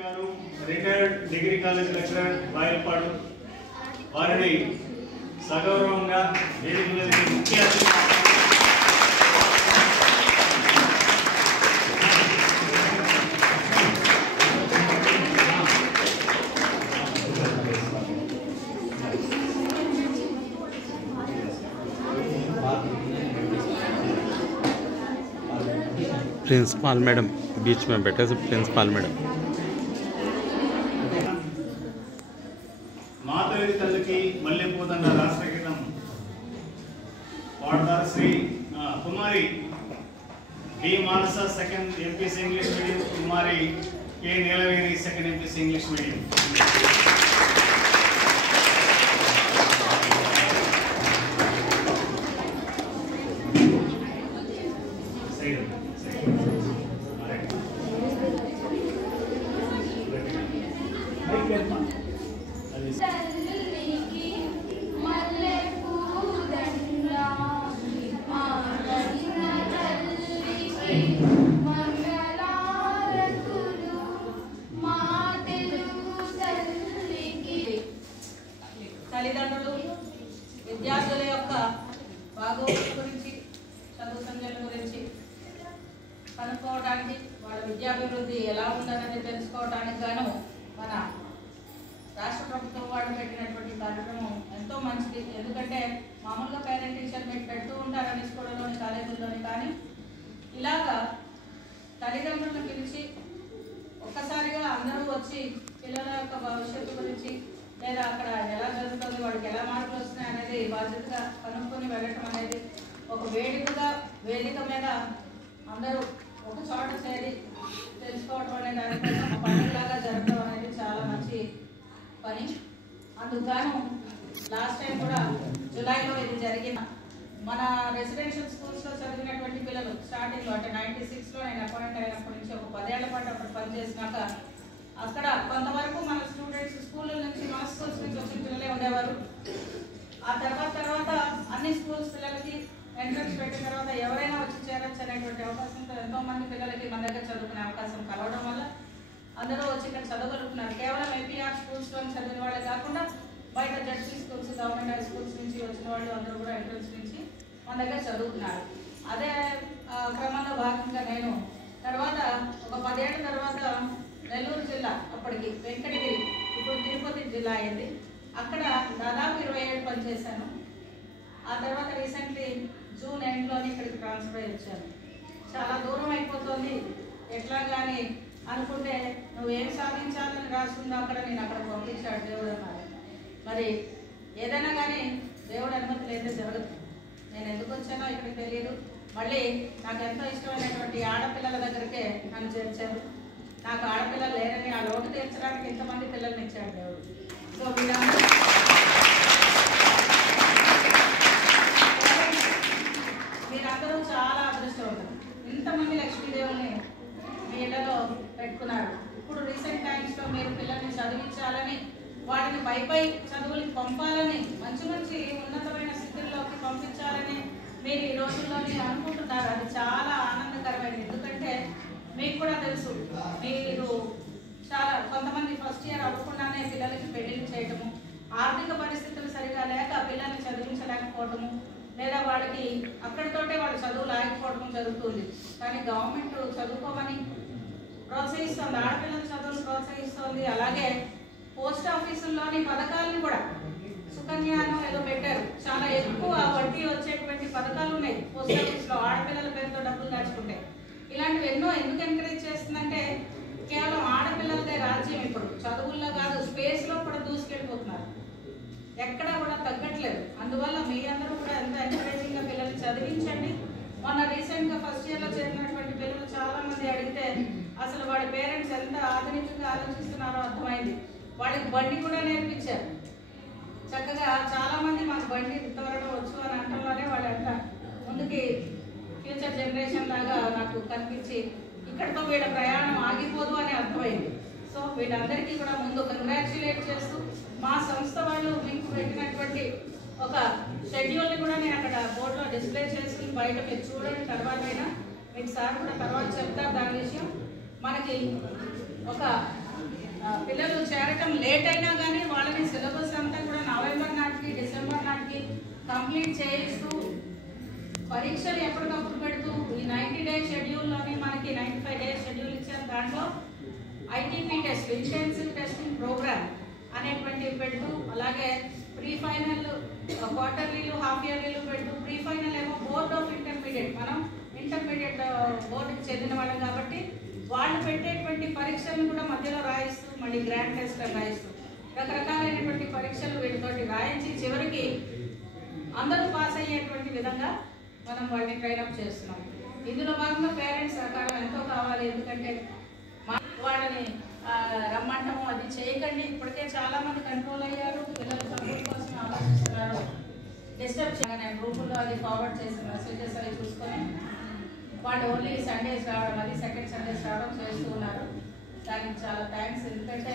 గారు retired degree college lecturer Rayalapadu వారిని సగౌరవంగా వేదిక మీదకి ముఖ్య प्रिंसिपल मैडम बीच में बैठे थे प्रिंसिपल मैडम మాతృ తల్లికి మల్లెపూదండ రాష్ట్ర గీతం పాడతారు శ్రీ కుమారి డి మానస సెకండ్ ఎంపీసీ ఇంగ్లీష్ మీడియం, కుమారి కే నీలవేణి సెకండ్ ఎంపీసీ ఇంగ్లీష్ మీడియం. తల్లిదండ్రులు విద్యార్థుల యొక్క బాగోగుల గురించి, చదువు సంఖ్యల గురించి కనుక్కోవడానికి, వాళ్ళ విద్యాభివృద్ధి ఎలా ఉందనేది తెలుసుకోవడానికి గాను మన రాష్ట్ర ప్రభుత్వం వాళ్ళు పెట్టినటువంటి కార్యక్రమం ఎంతో మంచిది. ఎందుకంటే మామూలుగా పేరెంట్ టీచర్ మీరు పెడుతూ ఉంటారని స్కూళ్ళలోని కాలేజీల్లోని, కానీ ఇలాగా తల్లిదండ్రులను పిలిచి ఒక్కసారిగా అందరూ వచ్చి పిల్లల యొక్క భవిష్యత్తు గురించి లేదా అక్కడ ఎలా జరుగుతుంది, వాడికి ఎలా మార్కులు వస్తున్నాయి అనేది బాధ్యతగా కనుక్కొని వెళ్ళటం అనేది ఒక వేదిక మీద అందరూ ఒక చోట చేరి తెలుసుకోవటం అనే దానిపైన ఒక పండుగలాగా జరగడం అనేది చాలా మంచి పని. అందుకు లాస్ట్ టైం కూడా జూలైలో ఇది జరిగిన మన రెసిడెన్షియల్ స్కూల్స్లో చదివినటువంటి పిల్లలు స్టార్టింగ్లో అంటే 96లో నేను అపాయింట్ అయినప్పటి నుంచి ఒక 10 ఏళ్ల పాటు అక్కడ పనిచేసినాక అక్కడ కొంతవరకు మన స్టూడెంట్స్ స్కూళ్ళ నుంచి మన స్కూల్స్ నుంచి వచ్చిన పిల్లలే ఉండేవారు. ఆ తర్వాత అన్ని స్కూల్స్ పిల్లలకి ఎంట్రన్స్ పెట్టిన తర్వాత ఎవరైనా వచ్చి చేరొచ్చు అనేటువంటి అవకాశంతో ఎంతోమంది పిల్లలకి మన దగ్గర చదువుకునే అవకాశం కలవడం వల్ల అందరూ వచ్చి ఇక్కడ చదవగలుగుతున్నారు. కేవలం ఏపీఆర్ స్కూల్స్లో చదివిన వాళ్ళే కాకుండా బయట జడ్సీ స్కూల్స్, గవర్నమెంట్ హై స్కూల్స్ నుంచి వచ్చిన వాళ్ళు అందరూ కూడా ఎంట్రన్స్ నుంచి మన దగ్గర చదువుతున్నారు. అదే క్రమంలో భాగంగా నేను తర్వాత ఒక 10 ఏళ్ల తర్వాత నెల్లూరు జిల్లా, అప్పటికి వెంకటగిరి, ఇప్పుడు తిరుపతి జిల్లా అయింది, అక్కడ దాదాపు 20 ఏళ్ళు పనిచేశాను. ఆ తర్వాత రీసెంట్లీ జూన్ ఎండ్లోని ఇక్కడికి ట్రాన్స్ఫర్ అయ్యి వచ్చాను. చాలా దూరం అయిపోతుంది ఎట్లా కానీ అనుకుంటే నువ్వేం సాధించాలని రాస్తుందో అక్కడ నేను అక్కడ పంపించాడు దేవుడు అన్నారు. మరి ఏదైనా కానీ దేవుడు అనుమతి లేదే జరగదు. నేను ఎందుకు వచ్చానో ఇక్కడికి తెలియదు. మళ్ళీ నాకు ఎంతో ఇష్టమైనటువంటి ఆడపిల్లల దగ్గరికే నన్ను చేర్చారు. నాకు ఆడపిల్లలు లేరని ఆ లోటు తీర్చడానికి ఇంతమంది పిల్లల్ని ఇచ్చాడు దేవుడు. సో మీరందరూ చాలా అదృష్టవంతులు. ఇంతమంది లక్ష్మీదేవుల్ని మీ ఇళ్లలో పెట్టుకున్నారు. ఇప్పుడు రీసెంట్ టైమ్స్లో మీరు పిల్లల్ని చదివించాలని, వాటిని పై చదువులకు పంపాలని, మంచి ఉన్నతమైన స్థితిలోకి పంపించాలని మీరు ఈ రోజుల్లోనే అనుకుంటున్నారు. అది చాలా ఆనందకరమైనది. ఎందుకంటే మీకు కూడా తెలుసు, మీరు చాలా కొంతమంది ఫస్ట్ ఇయర్ అవ్వకుండానే పిల్లలకి పెళ్లిళ్ళు చేయటము, ఆర్థిక పరిస్థితులు సరిగా లేక పిల్లల్ని చదివించలేకపోవటము, లేదా వాళ్ళకి అక్కడితోటే వాళ్ళు చదువు లేకపోవడం జరుగుతుంది. కానీ గవర్నమెంట్ చదువుకోమని ప్రోత్సహిస్తోంది, ఆడపిల్లల చదువులు ప్రోత్సహిస్తోంది. అలాగే పోస్ట్ ఆఫీసుల్లోని పథకాలను కూడా సుకన్యాను ఏదో పెట్టారు. చాలా ఎక్కువ వడ్డీ వచ్చేటువంటి పథకాలు ఉన్నాయి పోస్ట్ ఆఫీస్లో, ఆడపిల్లల పేరుతో డబ్బులు దాచుకుంటే. ఇలాంటివి ఎన్నో ఎందుకు ఎంకరేజ్ చేస్తుందంటే కేవలం ఆడపిల్లలదే రాజ్యం ఇప్పుడు చదువుల్లో కాదు, స్పేస్లో కూడా దూసుకెళ్ళిపోతున్నారు, ఎక్కడా కూడా తగ్గట్లేదు. అందువల్ల మీ అందరూ కూడా ఎంత ఎంకరేజింగ్గా పిల్లల్ని చదివించండి. మొన్న రీసెంట్గా ఫస్ట్ ఇయర్లో చేరినటువంటి పిల్లలు చాలామంది అడిగితే అసలు వాళ్ళ పేరెంట్స్ ఎంత ఆధునికంగా ఆలోచిస్తున్నారో అర్థమైంది. వాళ్ళకి బండి కూడా నేర్పించారు చక్కగా. చాలామంది మాకు బండి త్వరలో వచ్చు అని అంటంలోనే వాళ్ళు ఎంత ముందుకి ఫ్యూచర్ జనరేషన్ లాగా నాకు కనిపించి ఇక్కడితో వీళ్ళ ప్రయాణం ఆగిపోదు అని అర్థమైంది. సో వీళ్ళందరికీ కూడా ముందు కంగ్రాచ్యులేట్ చేస్తూ మా సంస్థ వాళ్ళు మీకు పెట్టినటువంటి ఒక షెడ్యూల్ని కూడా నేను అక్కడ బోర్డులో డిస్ప్లే చేసుకుని బయట మీరు చూడండి. తర్వాత అయినా మీకు సార్ కూడా తర్వాత చెప్తారు దాని విషయం. మనకి ఒక కొంచెం లేట్ అయినా కానీ వాళ్ళని సిలబస్ అంతా కూడా నవంబర్ నాటికి డిసెంబర్ నాటికి కంప్లీట్ చేయిస్తూ పరీక్షలు ఎప్పటికప్పుడు పెడుతూ ఈ 90 డేస్ షెడ్యూల్లోని మనకి 95 డేస్ షెడ్యూల్ ఇచ్చారు. దాంట్లో ITP test, intensive testing programme అనేటువంటివి పెడుతూ, అలాగే ప్రీ ఫైనల్ క్వార్టర్లీలు, హాఫ్ ఇయర్లీలు పెడుతూ, ప్రీ ఫైనల్ ఏమో బోర్డ్ ఆఫ్ ఇంటర్మీడియట్, మనం ఇంటర్మీడియట్ బోర్డుకి చెందిన వాళ్ళం కాబట్టి వాళ్ళు పెట్టేటువంటి పరీక్షలను కూడా మధ్యలో రాయిస్తూ, మళ్ళీ గ్రాండ్ టెస్ట్ రాయిస్తూ, రకరకాలైనటువంటి పరీక్షలు వీటితోటి రాయించి చివరికి అందరూ పాస్ అయ్యేటువంటి విధంగా మనం వాళ్ళని ట్రైనప్ చేస్తున్నాం. ఇందులో భాగంగా పేరెంట్స్ సహకారం ఎంతో కావాలి. ఎందుకంటే వాళ్ళని రమ్మంటము అది చేయకండి. ఇప్పటికే చాలా మంది కంట్రోల్ అయ్యారు, పిల్లల సపోర్ట్ కోసం ఆలోచిస్తున్నారు. డిస్టర్బ్ చేయగా నేను గ్రూపుల్లో అది ఫార్వర్డ్ చేసిన మెసేజెస్ అవి చూసుకొని వాళ్ళు ఓన్లీ సండేస్ రావడం, అది సెకండ్ సండేస్ రావడం చేస్తూ ఉన్నారు. దానికి చాలా థ్యాంక్స్. ఎందుకంటే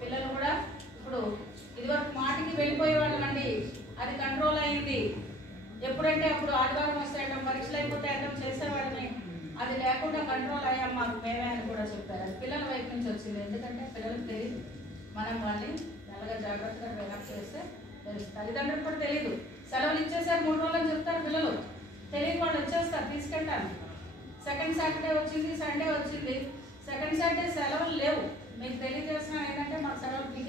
పిల్లలు కూడా ఇప్పుడు ఇదివరకు మాటికి వెళ్ళిపోయే వాళ్ళం అండి, అది కంట్రోల్ అయింది. ఎప్పుడంటే అప్పుడు ఆదివారం వస్తే పరీక్షలు అయిపోతే అటెంప్ట్ చేసేవాళ్ళని, అది లేకుండా కంట్రోల్ అయ్యాం మాకు మేమే అని కూడా చెప్పారు. అది పిల్లల వైపు నుంచి వచ్చింది. ఎందుకంటే పిల్లలకు తెలియదు, మనం వాళ్ళని నల్లగా జాగ్రత్తగా డెవలప్ చేస్తే తెలుస్తుంది. తల్లిదండ్రులకు కూడా తెలియదు. సెలవులు ఇచ్చేసారు 3 రోజులు అని చెప్తారు పిల్లలు, తెలియదు వాళ్ళు వచ్చేస్తారు తీసుకెళ్ళాలి. సెకండ్ సాటర్డే వచ్చింది, సండే వచ్చింది, సెకండ్ సాటర్డే సెలవులు లేవు. మీకు తెలియజేస్తున్నా ఏంటంటే మాకు సెలవులు